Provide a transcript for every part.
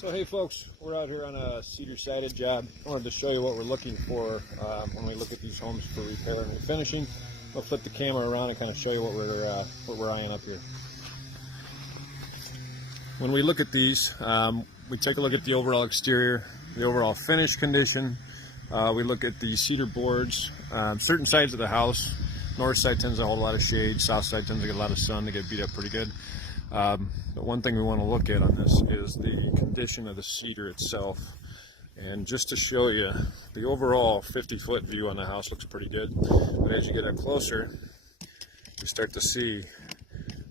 So hey folks, we're out here on a cedar sided job. I wanted to show you what we're looking for when we look at these homes for repair and refinishing. I'll flip the camera around and kind of show you what we're eyeing up here. When we look at these, we take a look at the overall exterior, the overall finish condition. We look at the cedar boards, certain sides of the house. North side tends to hold a lot of shade, south side tends to get a lot of sun. They get beat up pretty good. But one thing we want to look at on this is the condition of the cedar itself. And just to show you, the overall 50-foot view on the house looks pretty good. But as you get up closer, you start to see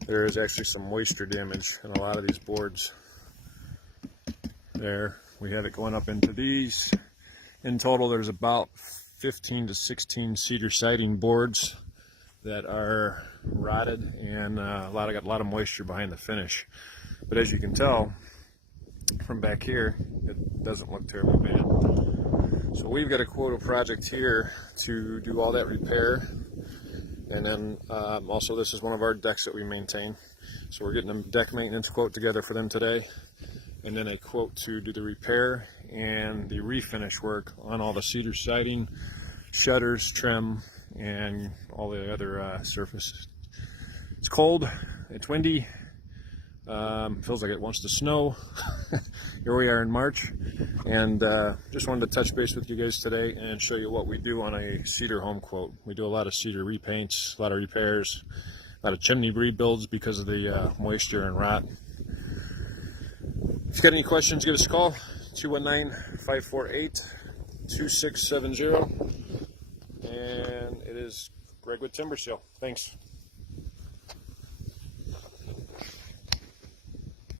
there is actually some moisture damage in a lot of these boards. There, we have it going up into these. In total, there's about 15 to 16 cedar siding boards that are rotted and got a lot of moisture behind the finish. But as you can tell from back here, it doesn't look terribly bad. So we've got a quote a project here to do all that repair, and then also this is one of our decks that we maintain. So we're getting a deck maintenance quote together for them today, and then a quote to do the repair and the refinish work on all the cedar siding, shutters, trim, and all the other surfaces. It's cold, it's windy, feels like it wants to snow. Here we are in March, and just wanted to touch base with you guys today and show you what we do on a cedar home quote. We do a lot of cedar repaints, a lot of repairs, a lot of chimney rebuilds because of the moisture and rot. If you got any questions, give us a call, 219-548-2670. And it is Greg with TimberSeal. Thanks.